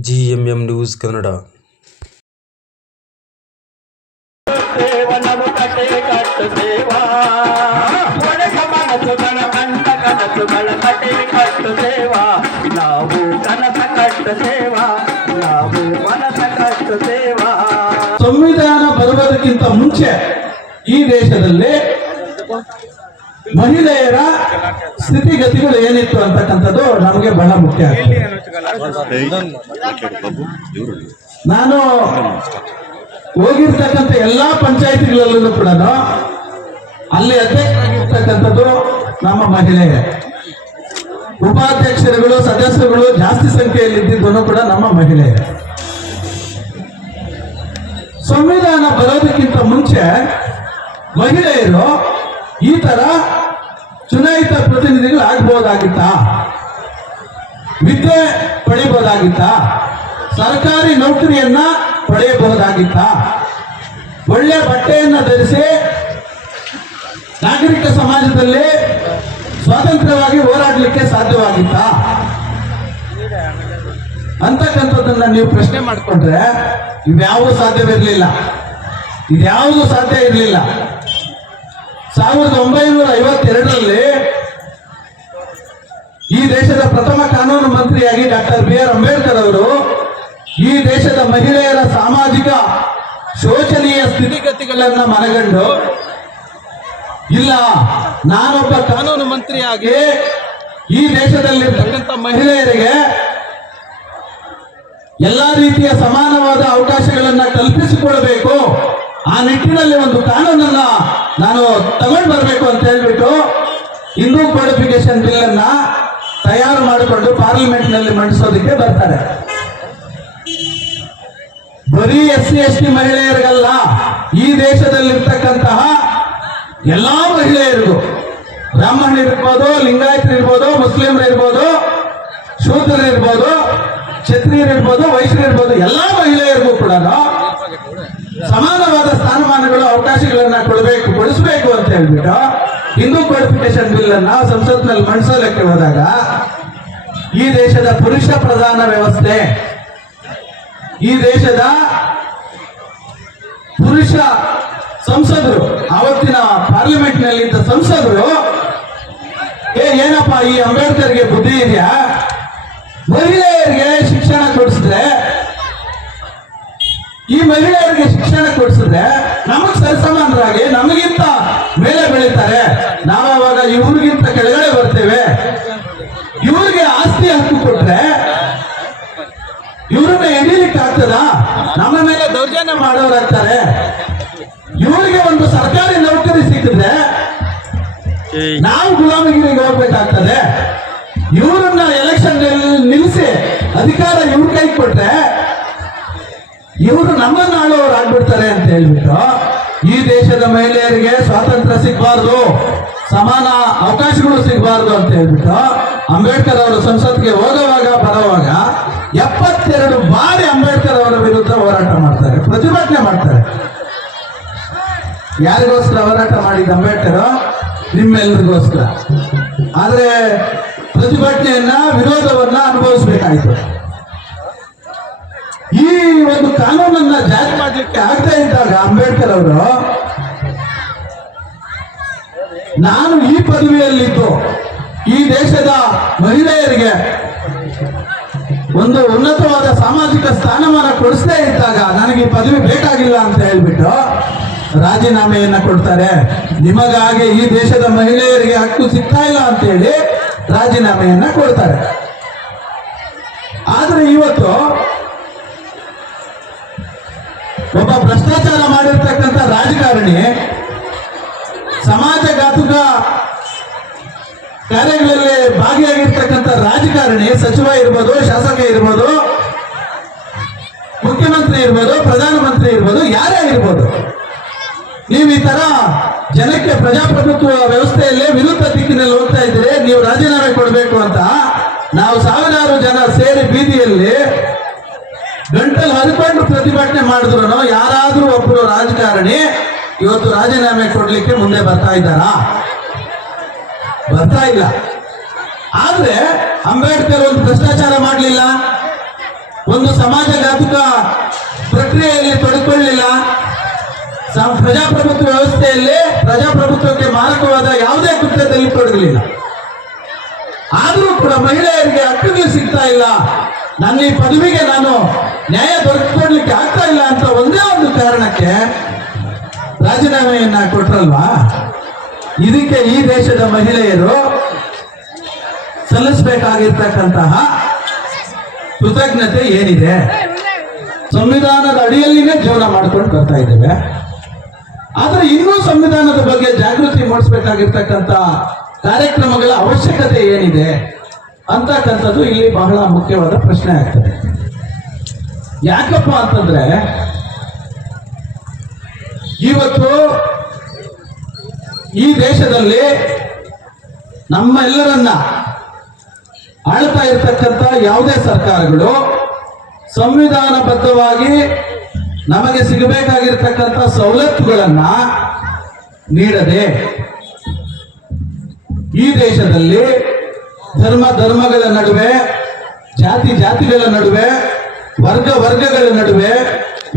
GMM news Kannada. ಸಂವಿಧಾನ ಬರುವುದಕ್ಕಿಂತ ಮುಂಚೆ ಈ ದೇಶದಲ್ಲಿ ಮಹಿಳೆಯರ ಸ್ಥಿತಿಗತಿಗಳು ಏನಿತ್ತು ಅಂತಕ್ಕಂಥದ್ದು ನಮಗೆ ಬಹಳ ಮುಖ್ಯ. ನಾನು ಹೋಗಿರ್ತಕ್ಕಂಥ ಎಲ್ಲಾ ಪಂಚಾಯಿತಿಗಳಲ್ಲೂ ಕೂಡ ಅಲ್ಲಿ ಅಧ್ಯಕ್ಷರಾಗಿರ್ತಕ್ಕಂಥದ್ದು ನಮ್ಮ ಮಹಿಳೆಯರೇ, ಉಪಾಧ್ಯಕ್ಷರುಗಳು ಸದಸ್ಯರುಗಳು ಜಾಸ್ತಿ ಸಂಖ್ಯೆಯಲ್ಲಿ ಇದ್ದಿದ್ದನ್ನು ಕೂಡ ನಮ್ಮ ಮಹಿಳೆಯರೇ. ಸಂವಿಧಾನ ಬರೋದಕ್ಕಿಂತ ಮುಂಚೆ ಮಹಿಳೆಯರು ಈ ತರ ಚುನಾಯಿತ ಪ್ರತಿನಿಧಿಗಳು ಆಗ್ಬೋದಾಗಿತ್ತಾ, ವಿದ್ಯೆ ಪಡೆಯಬಹುದಾಗಿತ್ತಾ, ಸರ್ಕಾರಿ ನೌಕರಿಯನ್ನ ಪಡೆಯಬಹುದಾಗಿತ್ತಾ, ಒಳ್ಳೆ ಬಟ್ಟೆಯನ್ನ ಧರಿಸಿ ನಾಗರಿಕ ಸಮಾಜದಲ್ಲಿ ಸ್ವಾತಂತ್ರ್ಯವಾಗಿ ಹೋರಾಡಲಿಕ್ಕೆ ಸಾಧ್ಯವಾಗಿತ್ತಾ ಅಂತಕ್ಕಂಥದ್ದನ್ನ ನೀವು ಪ್ರಶ್ನೆ ಮಾಡಿಕೊಂಡ್ರೆ ಇವ್ಯಾವುದು ಸಾಧ್ಯವಿರಲಿಲ್ಲ. ಇದ್ಯಾವುದು ಸಾಧ್ಯ ಇರಲಿಲ್ಲ. 1952ರಲ್ಲಿ ಈ ದೇಶದ ಪ್ರಥಮ ಕಾನೂನು ಮಂತ್ರಿಯಾಗಿ ಡಾಕ್ಟರ್ BR ಅಂಬೇಡ್ಕರ್ ಅವರು ಈ ದೇಶದ ಮಹಿಳೆಯರ ಸಾಮಾಜಿಕ ಶೋಚನೀಯ ಸ್ಥಿತಿಗತಿಗಳನ್ನ ಮನಗಂಡು, ಇಲ್ಲ ನಾನೊಬ್ಬ ಕಾನೂನು ಮಂತ್ರಿಯಾಗಿ ಈ ದೇಶದಲ್ಲಿರ್ತಕ್ಕಂಥ ಮಹಿಳೆಯರಿಗೆ ಎಲ್ಲಾ ರೀತಿಯ ಸಮಾನವಾದ ಅವಕಾಶಗಳನ್ನ ಕಲ್ಪಿಸಿಕೊಳ್ಬೇಕು, ಆ ನಿಟ್ಟಿನಲ್ಲಿ ಒಂದು ಕಾನೂನನ್ನ ನಾನು ತಗೊಂಡು ಬರಬೇಕು ಅಂತ ಹೇಳ್ಬಿಟ್ಟು ಹಿಂದೂ ಕೋಡಿಫಿಕೇಶನ್ ಬಿಲ್ ಅನ್ನ ತಯಾರು ಮಾಡಿಕೊಂಡು ಪಾರ್ಲಿಮೆಂಟ್ ನಲ್ಲಿ ಮಂಡಿಸೋದಕ್ಕೆ ಬರ್ತಾರೆ. ಬರೀ SC/ST ಮಹಿಳೆಯರಿಗಲ್ಲ, ಈ ದೇಶದಲ್ಲಿರ್ತಕ್ಕಂತಹ ಎಲ್ಲಾ ಮಹಿಳೆಯರಿಗೂ, ಬ್ರಾಹ್ಮಣರಿರ್ಬೋದು, ಲಿಂಗಾಯತರಿರ್ಬೋದು, ಮುಸ್ಲಿಮರಿರ್ಬೋದು, ಶೂದ್ರರಿರ್ಬೋದು, ಕ್ಷತ್ರಿಯರಿರ್ಬೋದು, ವೈಶ್ಯರಿರ್ಬೋದು, ಎಲ್ಲಾ ಮಹಿಳೆಯರಿಗೂ ಕೂಡ ಸಮಾನವಾದ ಸ್ಥಾನಮಾನಗಳು, ಅವಕಾಶಗಳನ್ನ ಕೊಡಿಸಬೇಕು ಅಂತ ಹೇಳ್ಬಿಟ್ಟು ಹಿಂದೂ ಕೋಡಿಫಿಕೇಶನ್ ಬಿಲ್ ಅನ್ನ ಸಂಸತ್ನಲ್ಲಿ ಮಂಡಿಸಲಿಕ್ಕೆ ಹೋದಾಗ ಈ ದೇಶದ ಪುರುಷ ಪ್ರಧಾನ ವ್ಯವಸ್ಥೆ, ಈ ದೇಶದ ಪುರುಷ ಸಂಸದರು, ಆವತ್ತಿನ ಪಾರ್ಲಿಮೆಂಟ್ ನಲ್ಲಿದ್ದ ಸಂಸದರು ಏನಪ್ಪಾ ಈ ಅಂಬೇಡ್ಕರ್ಗೆ ಬುದ್ಧಿ ಇದೆಯಾ, ಮಹಿಳೆಯರಿಗೆ ಶಿಕ್ಷಣ ಕೊಡಿಸಿದ್ರೆ, ಈ ಮಹಿಳೆಯರಿಗೆ ಶಿಕ್ಷಣ ಕೊಡಿಸಿದ್ರೆ ನಮಗ್ ಸರಿಸಮಾನರಾಗಿ ನಮಗಿಂತ ಮೇಲೆ ಬೆಳೀತಾರೆ, ನಾವಾಗ ಇವ್ರಿಗಿಂತ ಕೆಳಗಡೆ ಬರ್ತೇವೆ, ಇವ್ರಿಗೆ ಆಸ್ತಿ ಹಕ್ಕು ಕೊಟ್ರೆ ಇವ್ರನ್ನ ಎಡೀಲಿಕ್ಕೆ ಆಗ್ತದ, ನಮ್ಮ ಮೇಲೆ ದೌರ್ಜನ್ಯ ಮಾಡೋರಾಗ್ತಾರೆ, ಇವ್ರಿಗೆ ಒಂದು ಸರ್ಕಾರಿ ನೌಕರಿ ಸಿಕ್ಕಿದ್ರೆ ನಾವು ಗುಲಾಮಗಿರಿಗೆ ಹೋಗ್ಬೇಕಾಗ್ತದೆ, ಇವರನ್ನ ಎಲೆಕ್ಷನ್ ನಿಲ್ಲಿಸಿ ಅಧಿಕಾರ ಇವ್ರ ಕೈ ಕೊಟ್ರೆ ಇವರು ನಮ್ಮನ್ನ ಆಳೋರು ಆಗ್ಬಿಡ್ತಾರೆ ಅಂತ ಹೇಳ್ಬಿಟ್ಟು ಈ ದೇಶದ ಮಹಿಳೆಯರಿಗೆ ಸ್ವಾತಂತ್ರ್ಯ ಸಿಗಬಾರ್ದು, ಸಮಾನ ಅವಕಾಶಗಳು ಸಿಗಬಾರ್ದು ಅಂತ ಹೇಳ್ಬಿಟ್ಟು ಅಂಬೇಡ್ಕರ್ ಅವರು ಸಂಸತ್ಗೆ ಹೋಗುವಾಗ ಬರುವಾಗ 72 ಬಾರಿ ಅಂಬೇಡ್ಕರ್ ಅವರ ವಿರುದ್ಧ ಹೋರಾಟ ಮಾಡ್ತಾರೆ, ಪ್ರತಿಭಟನೆ ಮಾಡ್ತಾರೆ. ಯಾರಿಗೋಸ್ಕರ ಹೋರಾಟ ಮಾಡಿದ ಅಂಬೇಡ್ಕರ್? ನಿಮ್ಮೆಲ್ಲರಿಗೋಸ್ಕರ. ಆದ್ರೆ ಪ್ರತಿಭಟನೆಯನ್ನ, ವಿರೋಧವನ್ನ ಅನುಭವಿಸಬೇಕಾಯಿತು. ಈ ಒಂದು ಕಾನೂನನ್ನ ಜಾರಿ ಮಾಡಲಿಕ್ಕೆ ಆಗ್ತಾ ಇದ್ದಾಗ ಅಂಬೇಡ್ಕರ್ ಅವರು, ನಾನು ಈ ಪದವಿಯಲ್ಲಿದ್ದು ಈ ದೇಶದ ಮಹಿಳೆಯರಿಗೆ ಒಂದು ಉನ್ನತವಾದ ಸಾಮಾಜಿಕ ಸ್ಥಾನಮಾನ ಕೊಡಿಸದೇ ಇದ್ದಾಗ ನನಗೆ ಈ ಪದವಿ ಬೇಕಾಗಿಲ್ಲ ಅಂತ ಹೇಳ್ಬಿಟ್ಟು ರಾಜೀನಾಮೆಯನ್ನ ಕೊಡ್ತಾರೆ. ನಿಮಗಾಗಿ ಈ ದೇಶದ ಮಹಿಳೆಯರಿಗೆ ಹಕ್ಕು ಸಿಗ್ತಾ ಇಲ್ಲ ಅಂತ ಹೇಳಿ ರಾಜೀನಾಮೆಯನ್ನ ಕೊಡ್ತಾರೆ. ಆದ್ರೆ ಇವತ್ತು ಒಬ್ಬ ಭ್ರಷ್ಟಾಚಾರ ಮಾಡಿರ್ತಕ್ಕಂಥ ರಾಜಕಾರಣಿ, ಸಮಾಜಘಾತುಕ ಕಾರ್ಯಗಳಲ್ಲಿ ಭಾಗಿಯಾಗಿರ್ತಕ್ಕಂಥ ರಾಜಕಾರಣಿ, ಸಚಿವ ಇರ್ಬೋದು, ಶಾಸಕ ಇರ್ಬೋದು, ಮುಖ್ಯಮಂತ್ರಿ ಇರ್ಬೋದು, ಪ್ರಧಾನಮಂತ್ರಿ ಇರ್ಬೋದು, ಯಾರೇ ಇರ್ಬೋದು, ನೀವು ಈ ತರ ಜನಕ್ಕೆ ಪ್ರಜಾಪ್ರಭುತ್ವ ವ್ಯವಸ್ಥೆಯಲ್ಲಿ ವಿರುದ್ಧ ದಿಕ್ಕಿನಲ್ಲಿ ಹೋಗ್ತಾ ಇದ್ರೆ ನೀವು ರಾಜೀನಾಮೆ ಕೊಡಬೇಕು ಅಂತ ನಾವು ಸಾವಿರಾರು ಜನ ಸೇರಿ ಬೀದಿಯಲ್ಲಿ ಗಂಟಲು ಹರಿಕೊಂಡು ಪ್ರತಿಭಟನೆ ಮಾಡಿದ್ರು ಯಾರಾದ್ರೂ ಒಬ್ಬರು ರಾಜಕಾರಣಿ ಇವತ್ತು ರಾಜೀನಾಮೆ ಕೊಡ್ಲಿಕ್ಕೆ ಮುಂದೆ ಬರ್ತಾ ಇದ್ದಾರಾ? ಬರ್ತಾ ಇಲ್ಲ. ಆದ್ರೆ ಅಂಬೇಡ್ಕರ್ ಒಂದು ಭ್ರಷ್ಟಾಚಾರ ಮಾಡಲಿಲ್ಲ, ಒಂದು ಸಮಾಜಘಾತುಕ ಪ್ರಕ್ರಿಯೆಯಲ್ಲಿ ತೊಡಕೊಳ್ಳಿಲ್ಲ. ಪ್ರಜಾಪ್ರಭುತ್ವ ವ್ಯವಸ್ಥೆಯಲ್ಲಿ ಪ್ರಜಾಪ್ರಭುತ್ವಕ್ಕೆ ಮಾರಕವಾದ ಯಾವುದೇ ಕೃತ್ಯದಲ್ಲಿ ತೊಡಗಲಿಲ್ಲ. ಆದರೂ ಕೂಡ ಮಹಿಳೆಯರಿಗೆ ಹಕ್ಕುಗಳು ಸಿಗ್ತಾ ಇಲ್ಲ, ನನ್ನ ಈ ಪದವಿಗೆ ನಾನು ನ್ಯಾಯ ದೊರಕಿಕೊಡ್ಲಿಕ್ಕೆ ಆಗ್ತಾ ಇಲ್ಲ ಅಂತ ಒಂದೇ ಒಂದು ಕಾರಣಕ್ಕೆ ರಾಜೀನಾಮೆಯನ್ನ ಕೊಟ್ರಲ್ವಾ. ಇದಕ್ಕೆ ಈ ದೇಶದ ಮಹಿಳೆಯರು ಸಲ್ಲಿಸಬೇಕಾಗಿರ್ತಕ್ಕಂತಹ ಕೃತಜ್ಞತೆ ಏನಿದೆ? ಸಂವಿಧಾನದ ಅಡಿಯಲ್ಲಿನೇ ಜೀವನ ಮಾಡ್ಕೊಂಡು ಬರ್ತಾ ಇದ್ದೇವೆ, ಆದ್ರೆ ಇನ್ನೂ ಸಂವಿಧಾನದ ಬಗ್ಗೆ ಜಾಗೃತಿ ಮೂಡಿಸಬೇಕಾಗಿರ್ತಕ್ಕಂಥ ಕಾರ್ಯಕ್ರಮಗಳ ಅವಶ್ಯಕತೆ ಏನಿದೆ ಅಂತಕ್ಕಂಥದ್ದು ಇಲ್ಲಿ ಬಹಳ ಮುಖ್ಯವಾದ ಪ್ರಶ್ನೆ ಆಗ್ತದೆ. ಯಾಕಪ್ಪ ಅಂತಂದ್ರೆ ಇವತ್ತು ಈ ದೇಶದಲ್ಲಿ ನಮ್ಮೆಲ್ಲರನ್ನ ಆಳ್ತಾ ಇರ್ತಕ್ಕಂಥ ಯಾವುದೇ ಸರ್ಕಾರಗಳು ಸಂವಿಧಾನಬದ್ಧವಾಗಿ ನಮಗೆ ಸಿಗಬೇಕಾಗಿರ್ತಕ್ಕಂಥ ಸವಲತ್ತುಗಳನ್ನ ನೀಡದೆ ಈ ದೇಶದಲ್ಲಿ ಧರ್ಮಗಳ ನಡುವೆ, ಜಾತಿಗಳ ನಡುವೆ, ವರ್ಗಗಳ ನಡುವೆ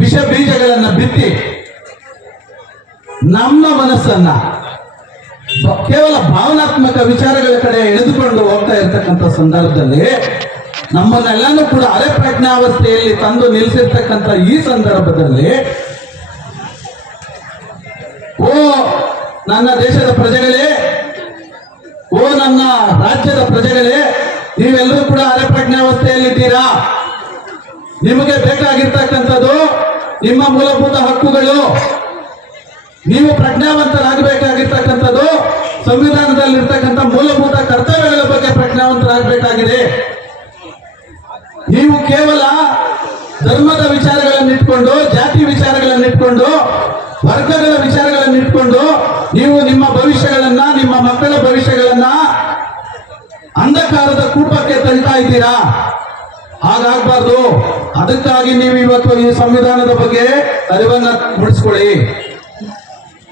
ವಿಷ ಬೀಜಗಳನ್ನ ಬಿತ್ತಿ ನಮ್ಮ ಮನಸ್ಸನ್ನ ಕೇವಲ ಭಾವನಾತ್ಮಕ ವಿಚಾರಗಳ ಕಡೆ ಎಳೆದುಕೊಂಡು ಹೋಗ್ತಾ ಇರ್ತಕ್ಕಂಥ ಸಂದರ್ಭದಲ್ಲಿ ನಮ್ಮನ್ನೆಲ್ಲಾನು ಕೂಡ ಅರೆ ಪ್ರಜ್ಞಾವಸ್ಥೆಯಲ್ಲಿ ತಂದು ನಿಲ್ಲಿಸಿರ್ತಕ್ಕಂಥ ಈ ಸಂದರ್ಭದಲ್ಲಿ, ಓ ನನ್ನ ದೇಶದ ಪ್ರಜೆಗಳೇ, ಓ ನನ್ನ ರಾಜ್ಯದ ಪ್ರಜೆಗಳೇ, ನೀವೆಲ್ಲರೂ ಕೂಡ ಅರೆ ಪ್ರಜ್ಞಾವಸ್ಥೆಯಲ್ಲಿದ್ದೀರಾ. ನಿಮಗೆ ಬೇಕಾಗಿರ್ತಕ್ಕಂಥದ್ದು ನಿಮ್ಮ ಮೂಲಭೂತ ಹಕ್ಕುಗಳು. ನೀವು ಪ್ರಜ್ಞಾವಂತರಾಗಬೇಕಾಗಿರ್ತಕ್ಕಂಥದ್ದು ಸಂವಿಧಾನದಲ್ಲಿರ್ತಕ್ಕಂಥ ಮೂಲಭೂತ ಕರ್ತವ್ಯಗಳ ಬಗ್ಗೆ ಪ್ರಜ್ಞಾವಂತರಾಗಬೇಕಾಗಿದೆ. ನೀವು ಕೇವಲ ಧರ್ಮದ ವಿಚಾರಗಳನ್ನಿಟ್ಕೊಂಡು, ಜಾತಿ ವಿಚಾರಗಳನ್ನಿಟ್ಕೊಂಡು, ವರ್ಗಗಳ ವಿಚಾರಗಳನ್ನಿಟ್ಕೊಂಡು ನೀವು ನಿಮ್ಮ ಭವಿಷ್ಯಗಳನ್ನ, ನಿಮ್ಮ ಮಕ್ಕಳ ಭವಿಷ್ಯಗಳನ್ನ ಅಂಧಕಾರದ ಕೂಪಕ್ಕೆ ತಳ್ತಾ ಇದ್ದೀರಾ. ಹಾಗಾಗಬಾರ್ದು. ಅದಕ್ಕಾಗಿ ನೀವು ಇವತ್ತು ಈ ಸಂವಿಧಾನದ ಬಗ್ಗೆ ಅರಿವನ್ನ ಮೂಡಿಸ್ಕೊಳ್ಳಿ.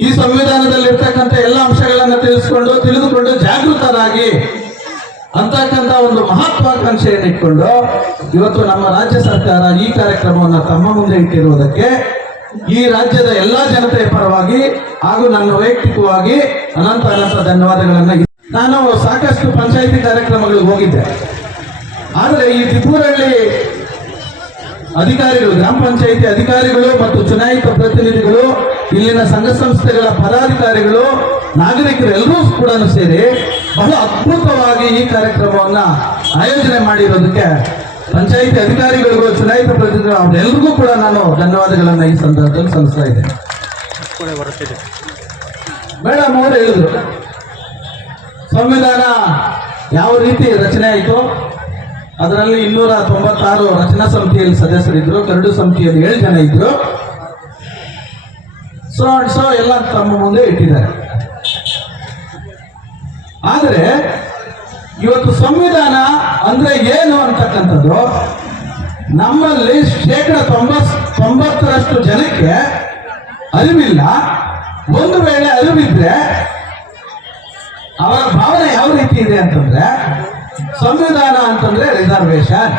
ಈ ಸಂವಿಧಾನದಲ್ಲಿ ಇರ್ತಕ್ಕಂಥ ಎಲ್ಲ ಅಂಶಗಳನ್ನ ತಿಳಿದುಕೊಂಡು ಜಾಗೃತರಾಗಿ ಅಂತಕ್ಕಂಥ ಒಂದು ಮಹತ್ವಾಕಾಂಕ್ಷೆಯನ್ನು ಇಟ್ಕೊಂಡು ಇವತ್ತು ನಮ್ಮ ರಾಜ್ಯ ಸರ್ಕಾರ ಈ ಕಾರ್ಯಕ್ರಮವನ್ನು ತಮ್ಮ ಮುಂದೆ ಇಟ್ಟಿರುವುದಕ್ಕೆ ಈ ರಾಜ್ಯದ ಎಲ್ಲಾ ಜನತೆಯ ಪರವಾಗಿ ಹಾಗೂ ನನ್ನ ವೈಯಕ್ತಿಕವಾಗಿ ಅನಂತ ಧನ್ಯವಾದಗಳನ್ನ. ನಾನು ಸಾಕಷ್ಟು ಪಂಚಾಯಿತಿ ಕಾರ್ಯಕ್ರಮಗಳಿಗೆ ಹೋಗಿದ್ದೆ, ಆದರೆ ಈ ತಿಪೂರಳ್ಳಿ ಅಧಿಕಾರಿಗಳು, ಗ್ರಾಮ ಪಂಚಾಯಿತಿ ಅಧಿಕಾರಿಗಳು ಮತ್ತು ಚುನಾಯಿತ ಪ್ರತಿನಿಧಿಗಳು, ಇಲ್ಲಿನ ಸಂಘ ಸಂಸ್ಥೆಗಳ ಪದಾಧಿಕಾರಿಗಳು, ನಾಗರಿಕರು ಎಲ್ಲರೂ ಕೂಡ ಸೇರಿ ಬಹಳ ಅದ್ಭುತವಾಗಿ ಈ ಕಾರ್ಯಕ್ರಮವನ್ನ ಆಯೋಜನೆ ಮಾಡಿರೋದಕ್ಕೆ ಪಂಚಾಯಿತಿ ಅಧಿಕಾರಿಗಳಿಗೂ ಚುನಾಯಿತ ಪ್ರತಿನಿಧಿಗಳು ಅವರೆಲ್ಲರಿಗೂ ಕೂಡ ನಾನು ಧನ್ಯವಾದಗಳನ್ನ ಈ ಸಂದರ್ಭದಲ್ಲಿ ಸಲ್ಲಿಸ್ತಾ ಇದ್ದೇನೆ. ಮೇಡಮ್ ಅವರು ಹೇಳಿದ್ರು, ಸಂವಿಧಾನ ಯಾವ ರೀತಿ ರಚನೆ ಆಯಿತು, ಅದರಲ್ಲಿ 296 ರಚನಾ ಸಮಿತಿಯಲ್ಲಿ ಸದಸ್ಯರಿದ್ರು, ಕರಡು ಸಮಿತಿಯಲ್ಲಿ 7 ಜನ ಇದ್ರು. ಸೊ ಎಲ್ಲ ತಮ್ಮ ಮುಂದೆ ಇಟ್ಟಿದ್ದಾರೆ. ಆದರೆ ಇವತ್ತು ಸಂವಿಧಾನ ಅಂದ್ರೆ ಏನು ಅಂತಕ್ಕಂಥದ್ದು ನಮ್ಮಲ್ಲಿ 90% ಜನಕ್ಕೆ ಅರಿವಿಲ್ಲ. ಒಂದು ವೇಳೆ ಅರಿವಿದ್ರೆ ಅವರ ಭಾವನೆ ಯಾವ ರೀತಿ ಇದೆ ಅಂತಂದ್ರೆ, ಸಂವಿಧಾನ ಅಂತಂದ್ರೆ ರಿಸರ್ವೇಶನ್.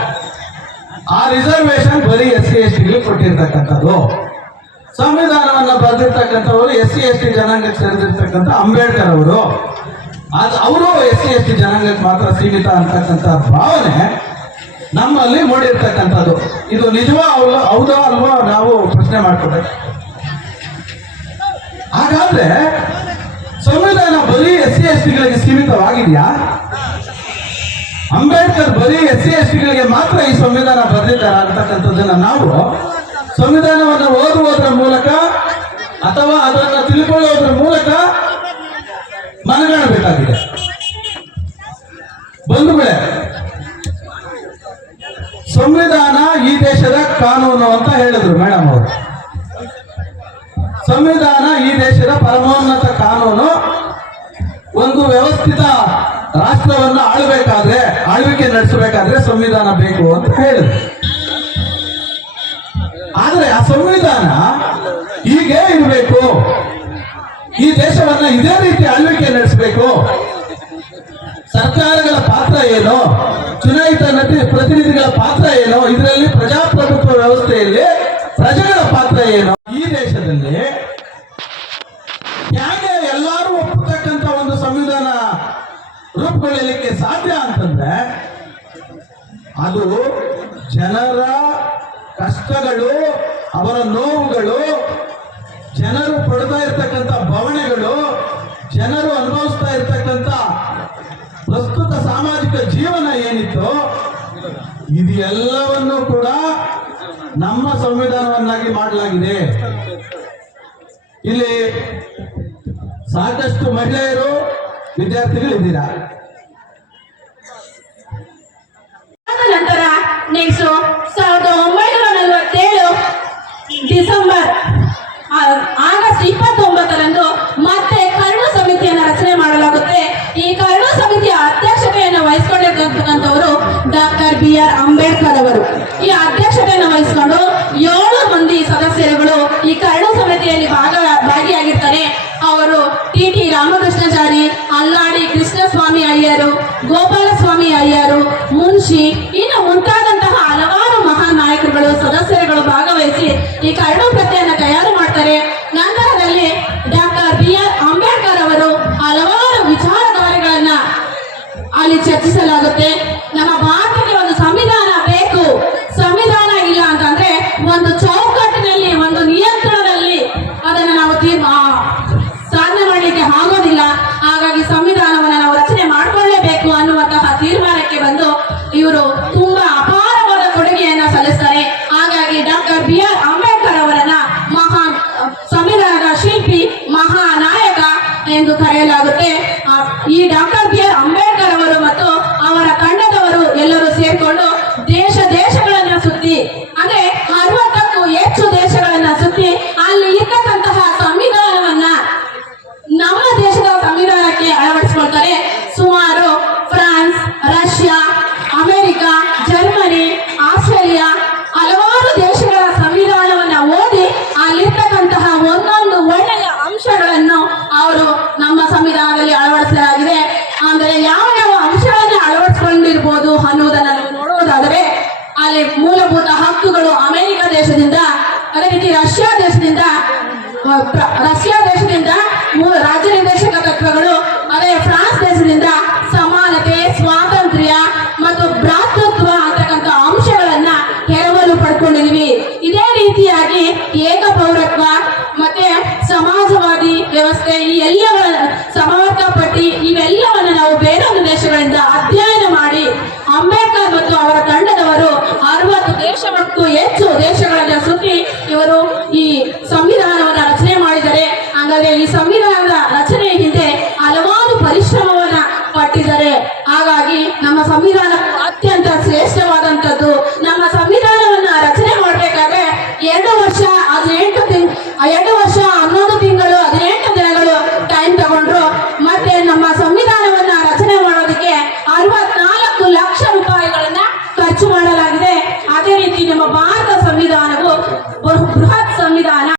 ಆ ರಿಸರ್ವೇಶನ್ ಬರೀ SC/ST ಕೊಟ್ಟಿರ್ತಕ್ಕಂಥದ್ದು. ಸಂವಿಧಾನವನ್ನ ಬರೆದಿರ್ತಕ್ಕಂಥವರು SC/ST ಜನಾಂಗಕ್ಕೆ ಸೇರಿದಿರ್ತಕ್ಕಂಥ ಅಂಬೇಡ್ಕರ್ ಅವರು. ಅವರು SC/ST ಜನಾಂಗಕ್ಕೆ ಮಾತ್ರ ಸೀಮಿತ ಅಂತಕ್ಕಂಥ ಭಾವನೆ ನಮ್ಮಲ್ಲಿ ಮೂಡಿರ್ತಕ್ಕಂಥದ್ದು. ಇದು ಹೌದೋ ಅಲ್ವೋ ನಾವು ಪ್ರಶ್ನೆ ಮಾಡ್ಕೋಬೇಕು. ಹಾಗಾದ್ರೆ ಸಂವಿಧಾನ ಬರೀ SC/STಗಳಿಗೆ ಸೀಮಿತವಾಗಿದೆಯಾ? ಅಂಬೇಡ್ಕರ್ ಬರೀ SC/STಗಳಿಗೆ ಮಾತ್ರ ಈ ಸಂವಿಧಾನ ಬರೆದಿದ್ದಾರೆ ಅಂತಕ್ಕಂಥದ್ದನ್ನ ನಾವು ಸಂವಿಧಾನವನ್ನು ಓದುವುದರ ಮೂಲಕ ಅಥವಾ ಅದನ್ನು ತಿಳ್ಕೊಳ್ಳೋದ್ರ ಮೂಲಕ ಮನಗಾಣಬೇಕಾಗಿದೆ. ಬಂಧುಗಳೇ, ಸಂವಿಧಾನ ಈ ದೇಶದ ಕಾನೂನು ಅಂತ ಹೇಳಿದ್ರು ಮೇಡಮ್ ಅವರು. ಸಂವಿಧಾನ ಈ ದೇಶದ ಪರಮೋನ್ನತ ಕಾನೂನು. ಒಂದು ವ್ಯವಸ್ಥಿತ ರಾಷ್ಟ್ರವನ್ನು ಆಳ್ವಿಕೆ ನಡೆಸಬೇಕಾದ್ರೆ ಸಂವಿಧಾನ ಬೇಕು ಅಂತ ಹೇಳಿದ್ರು. ಆದ್ರೆ ಆ ಸಂವಿಧಾನ ಹೀಗೆ ಇರಬೇಕು, ಈ ದೇಶವನ್ನ ಇದೇ ರೀತಿ ಆಳ್ವಿಕೆ ನಡೆಸಬೇಕು, ಸರ್ಕಾರಗಳ ಪಾತ್ರ ಏನು, ಚುನಾಯಿತ ಪ್ರತಿನಿಧಿಗಳ ಪಾತ್ರ ಏನು, ಇದರಲ್ಲಿ ಪ್ರಜಾಪ್ರಭುತ್ವ ವ್ಯವಸ್ಥೆಯಲ್ಲಿ ಪ್ರಜೆಗಳ ಪಾತ್ರ ಏನು, ಈ ದೇಶದಲ್ಲಿ ಹೇಗೆ ಎಲ್ಲರೂ ಒಪ್ಪತಕ್ಕಂತ ಒಂದು ಸಂವಿಧಾನ ರೂಪುಗೊಳ್ಳಲಿಕ್ಕೆ ಸಾಧ್ಯ ಅಂತಂದ್ರೆ ಅದು ಜನರ ಕಷ್ಟಗಳು, ಅವರ ನೋವುಗಳು, ಜನರು ಪಡ್ತಾ ಇರ್ತಕ್ಕಂಥ ಬವಣೆಗಳು, ಜನರು ಅನುಭವಿಸ್ತಾ ಇರ್ತಕ್ಕಂಥ ಪ್ರಸ್ತುತ ಸಾಮಾಜಿಕ ಜೀವನ ಏನಿತ್ತು ಇದು ಎಲ್ಲವನ್ನೂ ಕೂಡ ನಮ್ಮ ಸಂವಿಧಾನವನ್ನಾಗಿ ಮಾಡಲಾಗಿದೆ. ಇಲ್ಲಿ ಸಾಕಷ್ಟು ಮಹಿಳೆಯರು, ವಿದ್ಯಾರ್ಥಿಗಳಿದ್ದೀರಾ. ನಂತರ ನೆಕ್ಸ್ಟ್ 1947 ಡಿಸೆಂಬರ್ ಆಗಸ್ಟ್ 29ರಂದು ಮತ್ತೆ ಕರಡು ಸಮಿತಿಯನ್ನು ರಚನೆ ಮಾಡಲಾಗುತ್ತೆ. ಈ ಕರಡು ಸಮಿತಿಯ ಅಧ್ಯಕ್ಷತೆಯನ್ನು ವಹಿಸಿಕೊಂಡಿರ್ತಕ್ಕಂಥವರು ಡಾಕ್ಟರ್ BR ಅಂಬೇಡ್ಕರ್ ಅವರು. ಈ ಅಧ್ಯಕ್ಷತೆಯನ್ನು ವಹಿಸಿಕೊಂಡು 7 ಮಂದಿ ಸದಸ್ಯರುಗಳು ಈ ಕರಡು ಸಮಿತಿಯಲ್ಲಿ ಭಾಗಿಯಾಗಿರ್ತಾರೆ. ಅವರು TT ರಾಮಕೃಷ್ಣಾಚಾರಿ, ಅಲ್ಲಾಡಿ ಕೃಷ್ಣಸ್ವಾಮಿ ಅಯ್ಯರು, ಗೋಪಾಲಸ್ವಾಮಿ ಅಯ್ಯರು, ಮುನ್ಷಿ, ಇನ್ನು ಮುಂತಾದಂತಹ ಹಲವಾರು ಮಹಾನ್ ನಾಯಕರುಗಳು, ಸದಸ್ಯರುಗಳು ಭಾಗವಹಿಸಿ ಈ ಕರಡು ಪ್ರತಿಯನ್ನು ತಯಾರು ಮಾಡ್ತಾರೆ. ನಂತರದಲ್ಲಿ ಡಾಕ್ಟರ್ BR ಅಂಬೇಡ್ಕರ್ ಅವರು ಹಲವಾರು ವಿಚಾರಧಾರೆಗಳನ್ನ ಅಲ್ಲಿ ಚರ್ಚಿಸಲಾಗುತ್ತೆ. ನಮ್ಮ ಭಾರತಕ್ಕೆ ಒಂದು ಸಂವಿಧಾನ ಬೇಕು, ಸಂವಿಧಾನ ಇಲ್ಲ ಅಂತಂದ್ರೆ ಒಂದು ಚೌಕಟ್ಟಿನಲ್ಲಿ, ಒಂದು ನಿಯಂತ್ರಣದಲ್ಲಿ ಅದನ್ನು ನಾವು ಸಾಧನೆ ಮಾಡಲಿಕ್ಕೆ ಆಗೋದಿಲ್ಲ. ಹಾಗಾಗಿ ಸಂವಿಧಾನವನ್ನು ನಾವು ರಚನೆ ಮಾಡಿಕೊಳ್ಳಲೇಬೇಕು ಅನ್ನುವಂತಹ ತೀರ್ಮಾನಕ್ಕೆ ಬಂದು ಇವರು ತುಂಬಾ ಅಪಾರವಾದ ಕೊಡುಗೆಯನ್ನ ಸಲ್ಲಿಸ್ತಾರೆ. ಹಾಗಾಗಿ ಡಾಕ್ಟರ್ BR ಅಂಬೇಡ್ಕರ್ ಅವರನ್ನ ಮಹಾನ್ ಸಂವಿಧಾನದ ಶಿಲ್ಪಿ, ಮಹಾನಾಯಕ ಎಂದು ಕರೆಯಲಾಗುತ್ತೆ. ಈ ಡಾಕ್ಟರ್ BR ಅಂಬೇಡ್ಕರ್ ಅವರು ಮತ್ತು ಅವರ ತಂಡದವರು ಎಲ್ಲರೂ ಸೇರ್ಕೊಂಡು ದೇಶಗಳನ್ನ ಸುತ್ತಿ, ಅಂದ್ರೆ 60ಕ್ಕೂ ಹೆಚ್ಚು ದೇಶಗಳನ್ನ ಸುತ್ತಿ ಅಲ್ಲಿ ಇರ್ತಕ್ಕಂತಹ ಸಂವಿಧಾನವನ್ನ ನಮ್ಮ ದೇಶದ ಸಂವಿಧಾನಕ್ಕೆ ಅಳವಡಿಸಿಕೊಳ್ತಾರೆ. ಸುಮಾರು France, Russia, America, Germany, Australia ಹಲವಾರು ದೇಶಗಳ ಸಂವಿಧಾನವನ್ನ ಓದಿ ಅಲ್ಲಿರ್ತಕ್ಕಂತಹ ಒಂದೊಂದು ಒಳ್ಳೆಯ ಅಂಶಗಳನ್ನು ಅವರು ನಮ್ಮ ಸಂವಿಧಾನದಲ್ಲಿ ಅಳವಡಿಸಲಾಗಿದೆ. ಅಂದರೆ ಯಾವ ಯಾವ ಅಂಶಗಳನ್ನ ಅಳವಡಿಸಿಕೊಂಡಿರ್ಬೋದು ಅನ್ನುವುದನ್ನು ನಾವು ನೋಡುವುದಾದರೆ ಅಲ್ಲಿ ಮೂಲಭೂತ ಹಕ್ಕುಗಳು ಅಮೆರಿಕ ದೇಶದಿಂದ, ಅದೇ ರೀತಿ ರಷ್ಯಾ ದೇಶದಿಂದ ರಾಜ್ಯ ನಿರ್ದೇಶಕ ತತ್ವಗಳು, ಅದೇ ಫ್ರಾನ್ಸ್ ದೇಶದಿಂದ ಸಮಾನತೆ, ಸ್ವಾತಂತ್ರ್ಯ ಮತ್ತು ಭ್ರಾತೃತ್ವ ಅಂತಕ್ಕಂಥ ಅಂಶಗಳನ್ನ ಎರವಲು ಪಡ್ಕೊಂಡಿದೀವಿ. ಇದೇ ರೀತಿಯಾಗಿ ಏಕಪೌರತ್ವ ಮತ್ತೆ ಸಮಾಜವಾದಿ ವ್ಯವಸ್ಥೆ, ಈ ಎಲ್ಲಗಳ ಸಮವರ್ತ ಪಟ್ಟಿ ಇವೆಲ್ಲವನ್ನು ನಾವು ಬೇರೊಂದು ದೇಶಗಳಿಂದ ಅಧ್ಯಯನ ಮಾಡಿ ಅಂಬೇಡ್ಕರ್ ಮತ್ತು ಅವರ ತಂಡದವರು 60 ದೇಶಕ್ಕೂ ಹೆಚ್ಚು ದೇಶಗಳನ್ನ ಸುತ್ತಿ ಇವರು ಈ ಸಂವಿಧಾನವನ್ನ ರಚನೆ ಮಾಡಿದ್ದಾರೆ. ಹಾಗಾದ್ರೆ ಈ ಸಂವಿಧಾನದ ರಚನೆ ಹಿಂದೆ ಹಲವಾರು ಪರಿಶ್ರಮವನ್ನ ಪಟ್ಟಿದ್ದಾರೆ. ಹಾಗಾಗಿ ನಮ್ಮ ಸಂವಿಧಾನ ಅತ್ಯಂತ ಶ್ರೇಷ್ಠವಾದಂಥದ್ದು. ನಮ್ಮ ಸಂವಿಧಾನವನ್ನ ರಚನೆ ಮಾಡಬೇಕಾದ್ರೆ 2 ವರ್ಷ 11 ತಿಂಗಳು 18 ದಿನಗಳು ಟೈಮ್ ತಗೊಂಡ್ರು. ಮತ್ತೆ ನಮ್ಮ ಸಂವಿಧಾನವನ್ನ ರಚನೆ ಮಾಡೋದಕ್ಕೆ 64 ಲಕ್ಷ ರೂಪಾಯಿಗಳನ್ನ ಖರ್ಚು ಮಾಡಲಾಗಿದೆ. ಅದೇ ರೀತಿ ನಮ್ಮ ಭಾರತ ಸಂವಿಧಾನವು